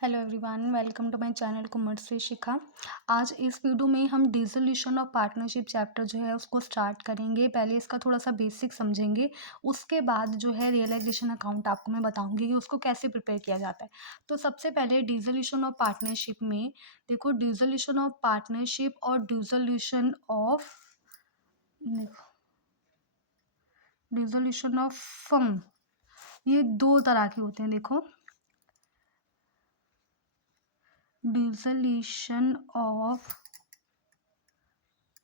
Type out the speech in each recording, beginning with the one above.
Hello everyone, welcome to my channel commerce से शिखा। आज इस वीडियो में हम डिसोल्यूशन ऑफ पार्टनरशिप चैप्टर जो है उसको स्टार्ट करेंगे। पहले इसका थोड़ा सा बेसिक समझेंगे, उसके बाद जो है रियलाइजेशन अकाउंट आपको मैं बताऊंगी कि उसको कैसे प्रिपेयर किया जाता है। तो सबसे पहले डिसोल्यूशन ऑफ पार्टनरशिप में देखो, डिसोल्यूशन ऑफ पार्टनरशिप और डिसोल्यूशन ऑफ फर्म, ये दो तरह के होते हैं। देखो, डिसोल्यूशन ऑफ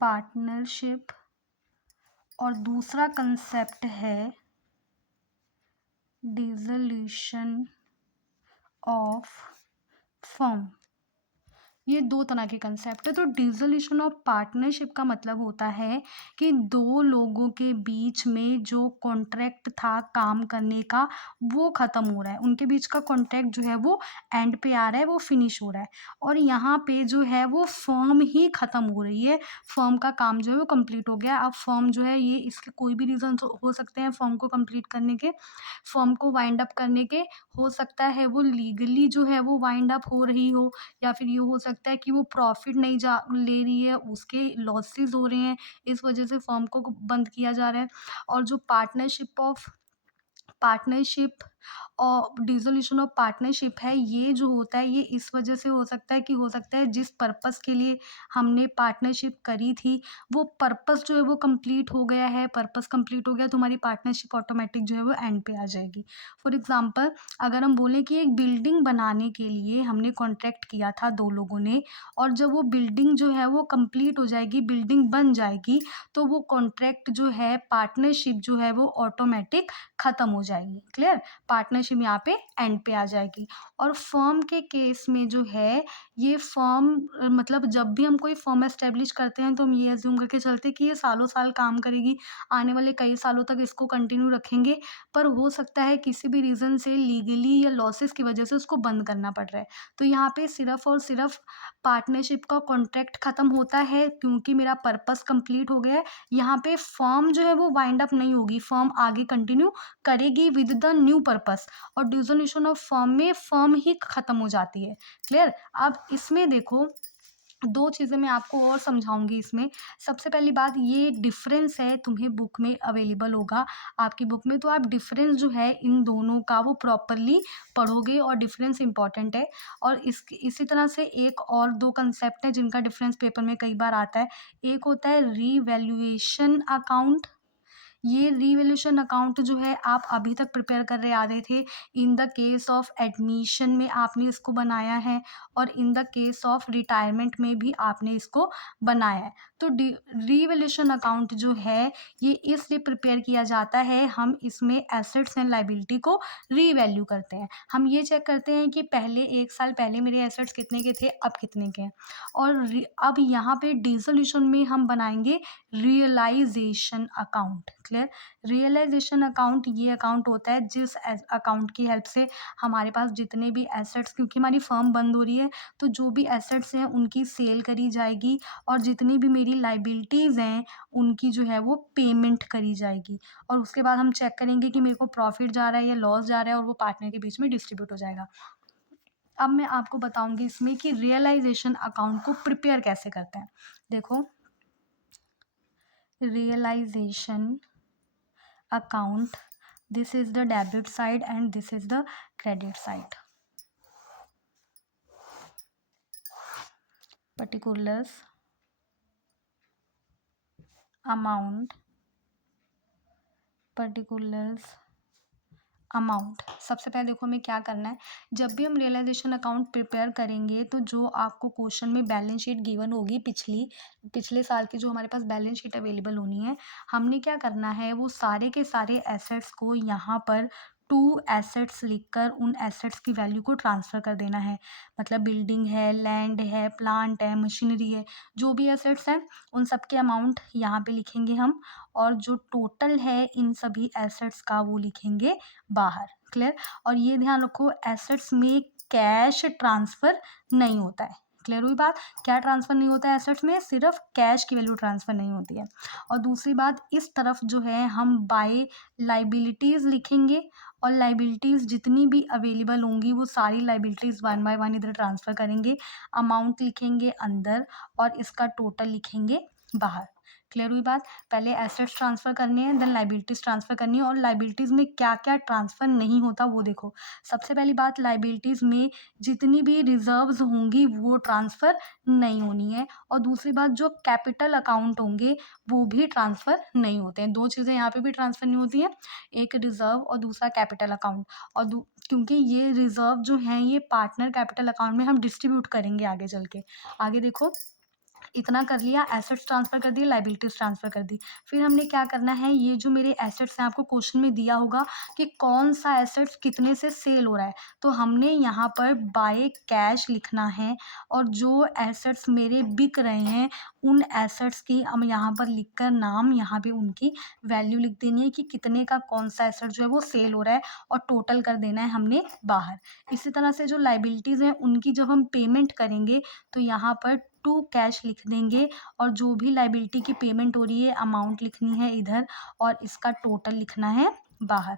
पार्टनरशिप और दूसरा कंसेप्ट है डिसोल्यूशन ऑफ फर्म। ये दो तरह के कंसेप्ट है। तो डिसोल्यूशन ऑफ पार्टनरशिप का मतलब होता है कि दो लोगों के बीच में जो कॉन्ट्रैक्ट था काम करने का वो ख़त्म हो रहा है, उनके बीच का कॉन्ट्रैक्ट जो है वो एंड पे आ रहा है, वो फिनिश हो रहा है और यहाँ पे जो है वो फर्म ही ख़त्म हो रही है। फर्म का काम जो है वो कंप्लीट हो गया। अब फर्म जो है, ये इसके कोई भी रीज़न हो सकते हैं फर्म को कंप्लीट करने के, फर्म को वाइंड अप करने के। हो सकता है वो लीगली जो है वो वाइंड अप हो रही हो, या फिर ये हो सकता है कि वो प्रॉफिट नहीं जा ले रही है, उसके लॉसेस हो रहे हैं, इस वजह से फर्म को बंद किया जा रहा है। और जो पार्टनरशिप और डिसोल्यूशन ऑफ पार्टनरशिप है, ये जो होता है ये इस वजह से हो सकता है कि हो सकता है जिस पर्पस के लिए हमने पार्टनरशिप करी थी वो पर्पस जो है वो कंप्लीट हो गया है। पर्पस कंप्लीट हो गया तो हमारी पार्टनरशिप ऑटोमेटिक जो है वो एंड पे आ जाएगी। फॉर एग्जांपल, अगर हम बोलें कि एक बिल्डिंग बनाने के लिए हमने कॉन्ट्रैक्ट किया था दो लोगों ने, और जब वो बिल्डिंग जो है वो कंप्लीट हो जाएगी, बिल्डिंग बन जाएगी, तो वो कॉन्ट्रैक्ट जो है, पार्टनरशिप जो है वो ऑटोमेटिक ख़त्म हो जाएगी। क्लियर? पार्टनरशिप यहाँ पे एंड पे आ जाएगी। और फर्म के केस में जो है, ये फर्म मतलब जब भी हम कोई फर्म एस्टेब्लिश करते हैं तो हम ये एज्यूम करके चलते हैं कि ये सालों साल काम करेगी, आने वाले कई सालों तक इसको कंटिन्यू रखेंगे। पर हो सकता है किसी भी रीज़न से लीगली या लॉसेस की वजह से उसको बंद करना पड़ रहा है। तो यहाँ पे सिर्फ और सिर्फ पार्टनरशिप का कॉन्ट्रैक्ट ख़त्म होता है क्योंकि मेरा पर्पस कंप्लीट हो गया है। यहाँ पे फर्म जो है वो वाइंड अप नहीं होगी, फर्म आगे कंटिन्यू करेगी विद द न्यू पर्पस। और डिसोल्यूशन ऑफ फर्म में फर्म ही खत्म हो जाती है। क्लियर? अब इसमें देखो, दो चीज़ें मैं आपको और समझाऊंगी इसमें। सबसे पहली बात, ये डिफरेंस है, तुम्हें बुक में अवेलेबल होगा आपकी बुक में, तो आप डिफरेंस जो है इन दोनों का वो प्रॉपरली पढ़ोगे और डिफरेंस इंपॉर्टेंट है। और इसी तरह से एक और दो कंसेप्ट है जिनका डिफरेंस पेपर में कई बार आता है। एक होता है रीवैल्यूएशन अकाउंट। ये रिवैल्यूएशन अकाउंट जो है आप अभी तक प्रिपेयर कर रहे आ रहे थे। In the case of admission में आपने इसको बनाया है, और in the case of retirement में भी आपने इसको बनाया है। तो रिवैल्यूएशन अकाउंट जो है ये इसलिए प्रिपेयर किया जाता है, हम इसमें एसेट्स एंड लाइबिलिटी को रीवैल्यू करते हैं। हम ये चेक करते हैं कि पहले एक साल पहले मेरे एसेट्स कितने के थे, अब कितने के हैं। और अब यहाँ पे डिसोल्यूशन में हम बनाएंगे realisation account. Clear? Realisation account ये अकाउंट होता है जिस अकाउंट की हेल्प से हमारे पास जितने भी एसेट्स, क्योंकि हमारी फर्म बंद हो रही है तो जो भी एसेट्स हैं उनकी सेल करी जाएगी, और जितनी भी मेरी लाइबिलिटीज़ हैं उनकी जो है वो पेमेंट करी जाएगी। और उसके बाद हम चेक करेंगे कि मेरे को प्रॉफिट जा रहा है या लॉस जा रहा है, और वो पार्टनर के बीच में डिस्ट्रीब्यूट हो जाएगा। अब मैं आपको बताऊंगी इसमें कि रियलाइजेशन अकाउंट को प्रिपेयर कैसे करते हैं। देखो, realisation account, this is the debit side and this is the credit side. Particulars, amount, particulars, amount. सबसे पहले देखो हमें क्या करना है। जब भी हम रियलाइजेशन अकाउंट प्रिपेयर करेंगे तो जो आपको क्वेश्चन में बैलेंस शीट गिवन होगी, पिछले साल की जो हमारे पास बैलेंस शीट अवेलेबल होनी है, हमने क्या करना है, वो सारे के सारे एसेट्स को यहाँ पर टू एसेट्स लिखकर उन एसेट्स की वैल्यू को ट्रांसफ़र कर देना है। मतलब बिल्डिंग है, लैंड है, प्लांट है, मशीनरी है, जो भी एसेट्स हैं उन सब के अमाउंट यहाँ पे लिखेंगे हम, और जो टोटल है इन सभी एसेट्स का वो लिखेंगे बाहर। क्लियर? और ये ध्यान रखो, एसेट्स में कैश ट्रांसफ़र नहीं होता है। क्लियर हुई बात? क्या ट्रांसफ़र नहीं होता है एसेट्स में? सिर्फ कैश की वैल्यू ट्रांसफ़र नहीं होती है। और दूसरी बात, इस तरफ जो है हम बाय लाइबिलिटीज़ लिखेंगे, और लायबिलिटीज़ जितनी भी अवेलेबल होंगी वो सारी लायबिलिटीज़ वन बाय वन इधर ट्रांसफ़र करेंगे। अमाउंट लिखेंगे अंदर और इसका टोटल लिखेंगे बाहर। क्लियर हुई बात? पहले एसेट्स ट्रांसफ़र करने हैं, देन लायबिलिटीज़ ट्रांसफ़र करनी है और लायबिलिटीज़ में क्या-क्या ट्रांसफ़र नहीं होता वो देखो। सबसे पहली बात, लायबिलिटीज़ में जितनी भी रिज़र्व्स होंगी वो ट्रांसफ़र नहीं होनी है और दूसरी बात, जो कैपिटल अकाउंट होंगे वो भी ट्रांसफ़र नहीं होते हैं। 2 चीज़ें यहाँ पे भी ट्रांसफ़र नहीं होती हैं, एक रिज़र्व और दूसरा कैपिटल अकाउंट। और दू क्योंकि ये रिज़र्व जो हैं ये पार्टनर कैपिटल अकाउंट में हम डिस्ट्रीब्यूट करेंगे आगे चल के। आगे देखो, इतना कर लिया, एसेट्स ट्रांसफ़र कर दिए, लायबिलिटीज़ ट्रांसफ़र कर दी। फिर हमने क्या करना है, ये जो मेरे एसेट्स हैं, आपको क्वेश्चन में दिया होगा कि कौन-सा एसेट्स कितने से सेल हो रहा है, तो हमने यहाँ पर बाय कैश लिखना है और जो एसेट्स मेरे बिक रहे हैं, उन एसेट्स की हम यहाँ पर लिखकर नाम, यहाँ पे उनकी वैल्यू लिख देनी है कि कितने का कौन-सा एसेट जो है वो सेल हो रहा है और टोटल कर देना है हमने बाहर। इसी तरह से जो लायबिलिटीज़ हैं, उनकी जब हम पेमेंट करेंगे, तो यहाँ पर टू कैश लिख देंगे और जो भी लायबिलिटी की पेमेंट हो रही है अमाउंट लिखनी है इधर और इसका टोटल लिखना है बाहर।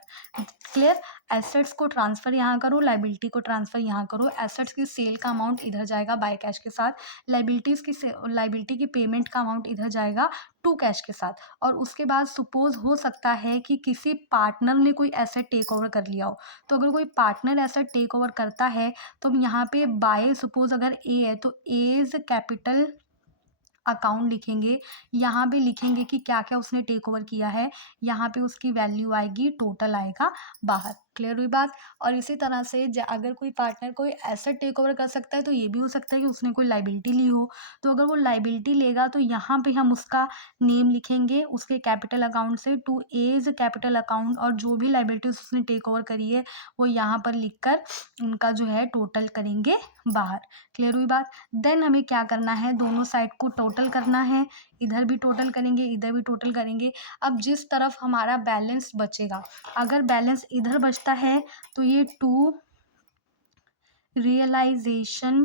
क्लियर? एसेट्स को ट्रांसफ़र यहाँ करो, लायबिलिटी को ट्रांसफ़र यहाँ करो। एसेट्स की सेल का अमाउंट इधर जाएगा बाय कैश के साथ, लायबिलिटी की पेमेंट का अमाउंट इधर जाएगा टू कैश के साथ। और उसके बाद सपोज़ हो सकता है कि किसी पार्टनर ने कोई एसेट टेक ओवर कर लिया हो, तो अगर कोई पार्टनर एसेट टेक ओवर करता है तो हम यहाँ पे बाय, सपोज़ अगर ए है तो एज़ कैपिटल अकाउंट लिखेंगे। यहाँ पे लिखेंगे कि क्या-क्या उसने टेक ओवर किया है, यहाँ पे उसकी वैल्यू आएगी, टोटल आएगा बाहर। क्लियर हुई बात? और इसी तरह से अगर कोई पार्टनर कोई एसेट टेक ओवर कर सकता है तो ये भी हो सकता है कि उसने कोई लायबिलिटी ली हो। तो अगर वो लायबिलिटी लेगा तो यहाँ पे हम उसका नेम लिखेंगे उसके कैपिटल अकाउंट से, टू एज़ कैपिटल अकाउंट, और जो भी लायबिलिटीज़ उसने टेक ओवर करी है वो यहाँ पर लिखकर उनका जो है टोटल करेंगे बाहर। क्लियर हुई बात? देन हमें क्या करना है, दोनों साइड को टोटल करना है, इधर भी टोटल करेंगे, इधर भी टोटल करेंगे। अब जिस तरफ हमारा बैलेंस बचेगा, अगर बैलेंस इधर बचता है तो ये टू रियलाइजेशन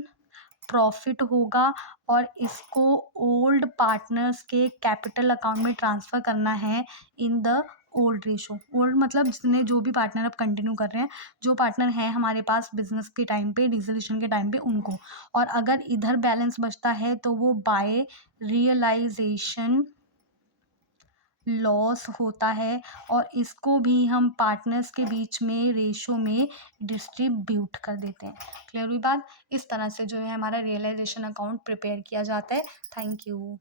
प्रॉफिट होगा और इसको ओल्ड पार्टनर्स के कैपिटल अकाउंट में ट्रांसफ़र करना है in the old ratio. Old मतलब जितने जो भी पार्टनर अब कंटिन्यू कर रहे हैं, जो पार्टनर हैं हमारे पास बिजनेस के टाइम पे, डिसोल्यूशन के टाइम पे, उनको। और अगर इधर बैलेंस बचता है तो वो बाय रियलाइजेशन लॉस होता है और इसको भी हम पार्टनर्स के बीच में रेशो में डिस्ट्रीब्यूट कर देते हैं। क्लियर हुई बात? इस तरह से जो है हमारा रियलाइजेशन अकाउंट प्रिपेयर किया जाता है। Thank you.